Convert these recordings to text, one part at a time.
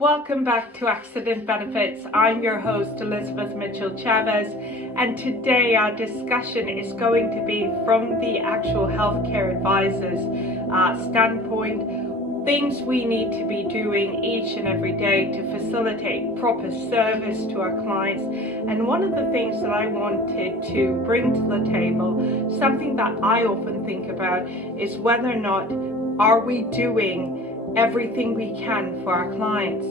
Welcome back to Accident Benefits. I'm your host, Elizabeth Mitchell Chavez, and today our discussion is going to be from the actual healthcare advisor's standpoint, things we need to be doing each and every day to facilitate proper service to our clients. And one of the things that I wanted to bring to the table, something that I often think about, is whether or not are we doing everything we can for our clients.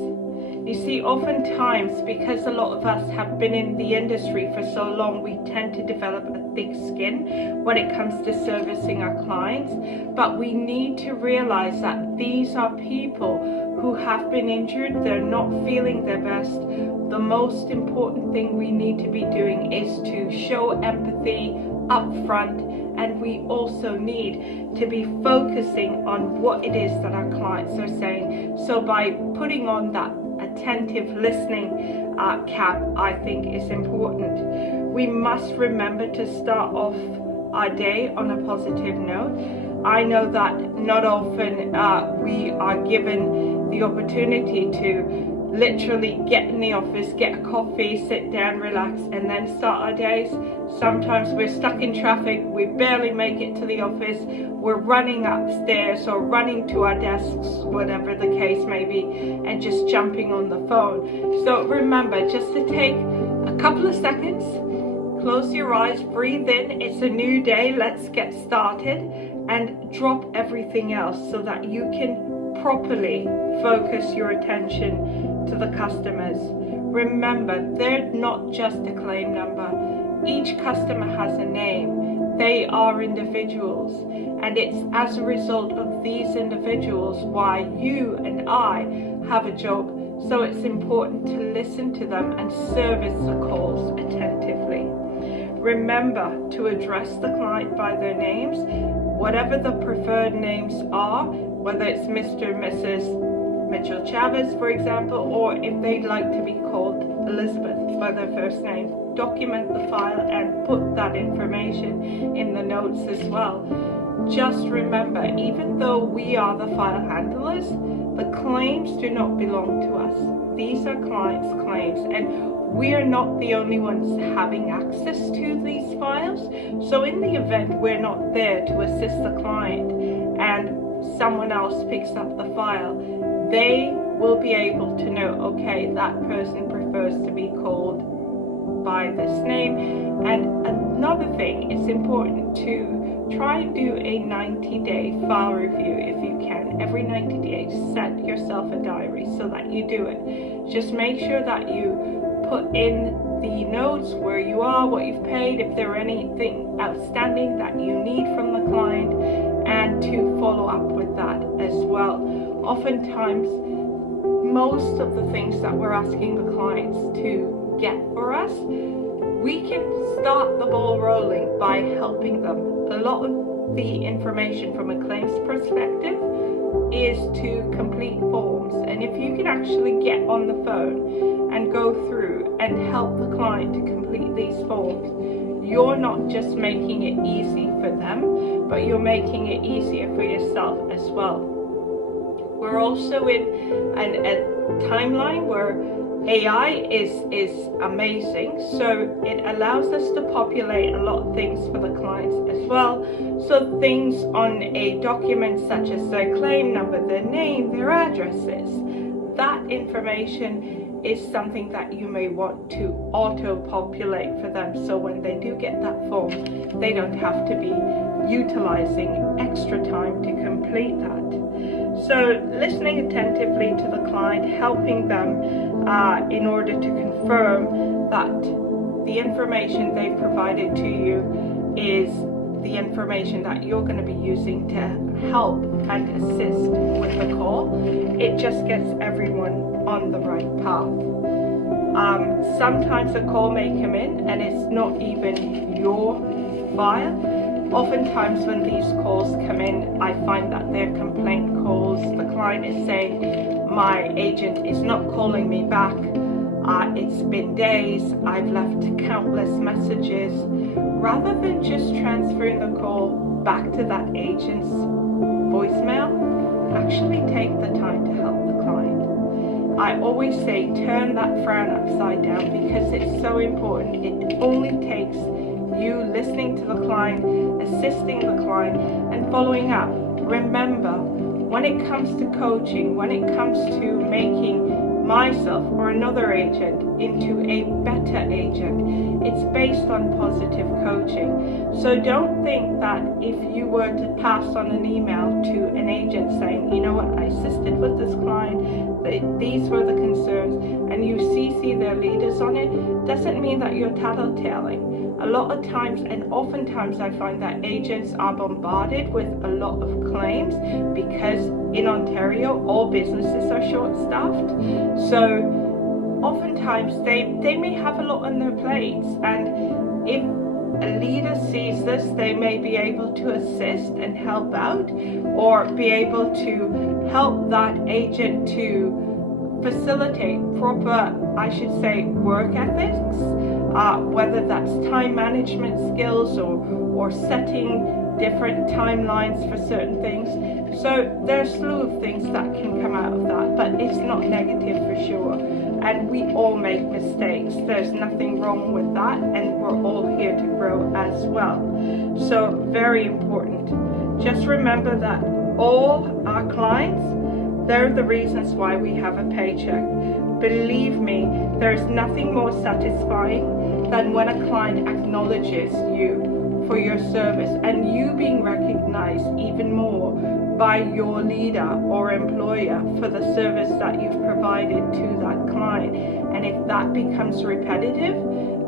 You see, oftentimes, because a lot of us have been in the industry for so long, we tend to develop a thick skin when it comes to servicing our clients. But we need to realize that these are people who have been injured, they're not feeling their best. The most important thing we need to be doing is to show empathy up front, and we also need to be focusing on what it is that our clients are saying. So by putting on that attentive listening cap, I think is important. We must remember to start off our day on a positive note. I know that not often we are given the opportunity to literally get in the office, get a coffee, sit down, relax, and then start our days. Sometimes we're stuck in traffic, we barely make it to the office, we're running upstairs or running to our desks, whatever the case may be, and just jumping on the phone. So remember just to take a couple of seconds, close your eyes, breathe in, it's a new day, let's get started, and drop everything else so that you can properly focus your attention to the customers. Remember, they're not just a claim number. Each customer has a name. They are individuals, and it's as a result of these individuals why you and I have a job. So it's important to listen to them and service the calls attentively. Remember to address the client by their names, whatever the preferred names are, whether it's Mr. and Mrs. Mitchell Chavez, for example, or if they'd like to be called Elizabeth by their first name. Document the file and put that information in the notes as well. Just remember, even though we are the file handlers, the claims do not belong to us. These are clients' claims, and we are not the only ones having access to these files. So in the event we're not there to assist the client and someone else picks up the file, they will be able to know, okay, that person prefers to be called by this name. And another thing, it's important to try and do a 90-day file review if you can. Every 90 days, set yourself a diary so that you do it. Just make sure that you put in the notes where you are, what you've paid, if there are anything outstanding that you need from the client, and to follow up with that as well. Oftentimes, most of the things that we're asking the clients to get for us, we can start the ball rolling by helping them. A lot of the information from a claims perspective is to complete forms, and if you can actually get on the phone and go through and help the client to complete these forms, you're not just making it easy for them, but you're making it easier for yourself as well. We're also in a timeline where AI is amazing, so it allows us to populate a lot of things for the clients as well. So things on a document such as their claim number, their name, their addresses, that information is something that you may want to auto-populate for them, so when they do get that form, they don't have to be utilizing extra time to complete that. So listening attentively to the client, helping them in order to confirm that the information they've provided to you is the information that you're going to be using to help and assist with the call. It just gets everyone on the right path. Sometimes a call may come in and it's not even your file. Oftentimes when these calls come in, I find that they're complaint calls. The client is saying, my agent is not calling me back. It's been days, I've left countless messages. Rather than just transferring the call back to that agent's voicemail, actually take the time to help the client. I always say turn that frown upside down, because it's so important. It only takes you listening to the client, assisting the client, and following up. Remember, when it comes to coaching, when it comes to making myself or another agent into a better agent, it's based on positive coaching. So don't think that if you were to pass on an email to an agent saying, you know what, I assisted with this client, these were the concerns, and you CC their leaders on it, doesn't mean that you're tattletaling. A lot of times, and oftentimes, I find that agents are bombarded with a lot of claims because in Ontario, all businesses are short-staffed. So oftentimes, they may have a lot on their plates, and if a leader sees this, they may be able to assist and help out, or be able to help that agent to facilitate proper, I should say, work ethics, whether that's time management skills or setting different timelines for certain things. So there's a slew of things that can come out of that, but it's not negative for sure. And we all make mistakes. There's nothing wrong with that, and we're all here to grow as well. So very important. Just remember that all our clients, they're the reasons why we have a paycheck. Believe me, there's nothing more satisfying than when a client acknowledges you for your service, and you being recognized even more by your leader or employer for the service that you've provided to that client. And if that becomes repetitive,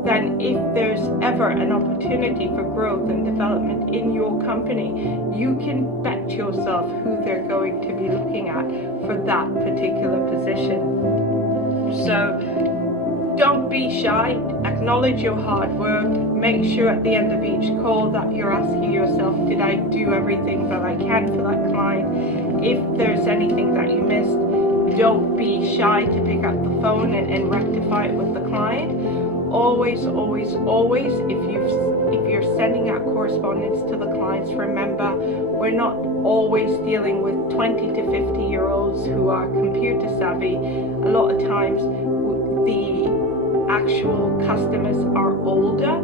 then if there's ever an opportunity for growth and development in your company, you can bet yourself who they're going to be looking at for that particular position. So don't be shy, acknowledge your hard work, make sure at the end of each call that you're asking yourself, did I do everything that I can for that client? If there's anything that you missed, don't be shy to pick up the phone and rectify it with the client. Always, always, always, if you're sending out correspondence to the clients, remember, we're not always dealing with 20 to 50-year-olds who are computer savvy. A lot of times, the actual customers are older,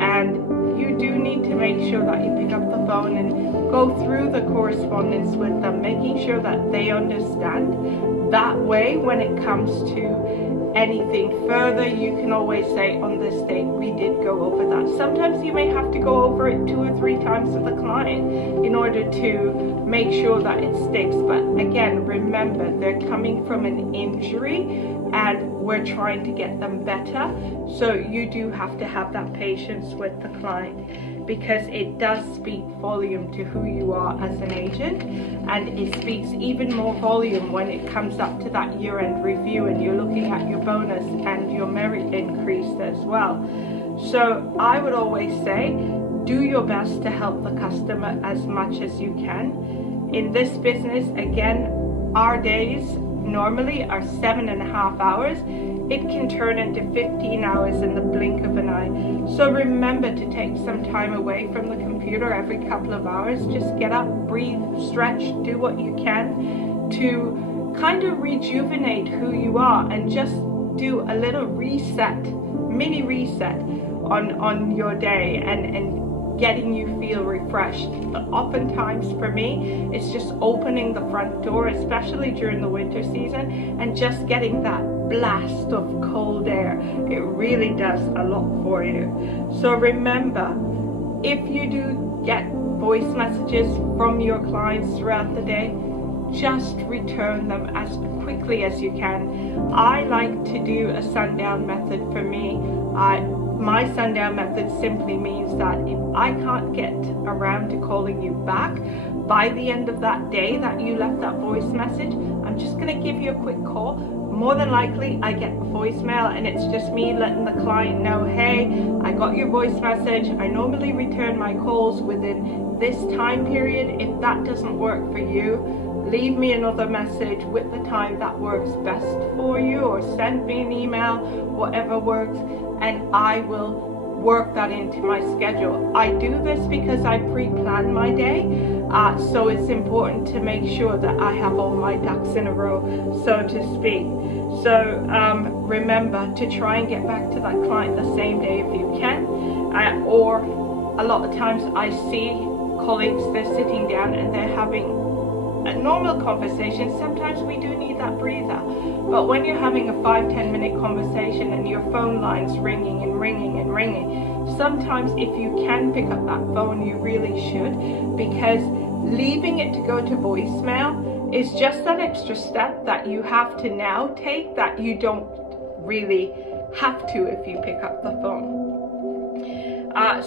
and you do need to make sure that you pick up the phone and go through the correspondence with them, making sure that they understand. That way, when it comes to anything further, you can always say, on this date we did go over that. Sometimes you may have to go over it 2 or 3 times with the client in order to make sure that it sticks. But again, remember, they're coming from an injury and we're trying to get them better. So you do have to have that patience with the client, because it does speak volume to who you are as an agent, and it speaks even more volume when it comes up to that year-end review and you're looking at your bonus and your merit increase as well. So I would always say, do your best to help the customer as much as you can. In this business, again, our days normally are 7.5 hours. It can turn into 15 hours in the blink of an eye. So remember to take some time away from the computer every couple of hours. Just get up, breathe, stretch, do what you can to kind of rejuvenate who you are, and just do a little reset, mini reset on your day, and getting you feel refreshed. But oftentimes for me, it's just opening the front door, especially during the winter season, and just getting that blast of cold air. It really does a lot for you. So remember, if you do get voice messages from your clients throughout the day, just return them as quickly as you can. I like to do a sundown method for me. My sundown method simply means that if I can't get around to calling you back by the end of that day that you left that voice message, I'm just going to give you a quick call. More than likely, I get a voicemail, and it's just me letting the client know, hey, I got your voice message. I normally return my calls within this time period. If that doesn't work for you, leave me another message with the time that works best for you, or send me an email, whatever works, and I will work that into my schedule. I do this because I pre-plan my day, so it's important to make sure that I have all my ducks in a row, so to speak. So remember to try and get back to that client the same day if you can, or a lot of times I see colleagues, they're sitting down and they're having a normal conversation. Sometimes we do need that breather, but when you're having a 5-10 minute conversation and your phone line's ringing and ringing and ringing, sometimes if you can pick up that phone, you really should, because leaving it to go to voicemail is just that extra step that you have to now take that you don't really have to if you pick up the phone.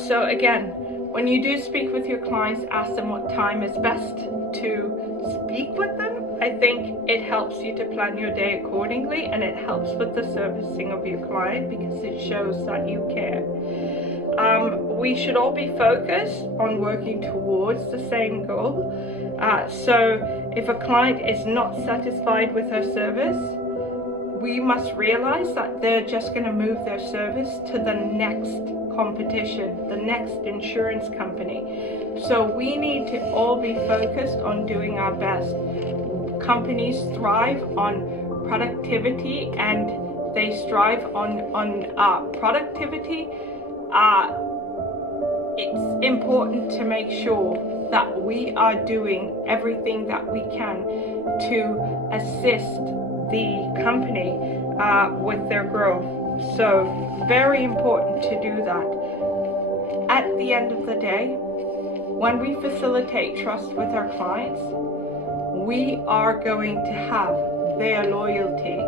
So again, when you do speak with your clients, ask them what time is best to speak with them. I think it helps you to plan your day accordingly, and it helps with the servicing of your client because it shows that you care. We should all be focused on working towards the same goal. So if a client is not satisfied with her service, we must realize that they're just going to move their service to the next competition, the next insurance company. So we need to all be focused on doing our best. Companies thrive on productivity, and they strive on productivity. It's important to make sure that we are doing everything that we can to assist the company with their growth. So very important to do that. At the end of the day, when we facilitate trust with our clients, we are going to have their loyalty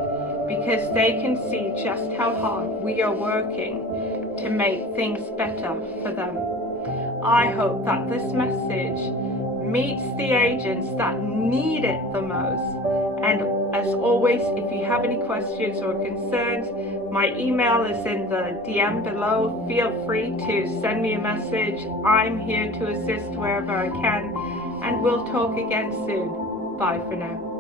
because they can see just how hard we are working to make things better for them. I hope that this message meets the agents that need it the most. And as always, if you have any questions or concerns, my email is in the DM below. Feel free to send me a message. I'm here to assist wherever I can, and we'll talk again soon. Bye for now.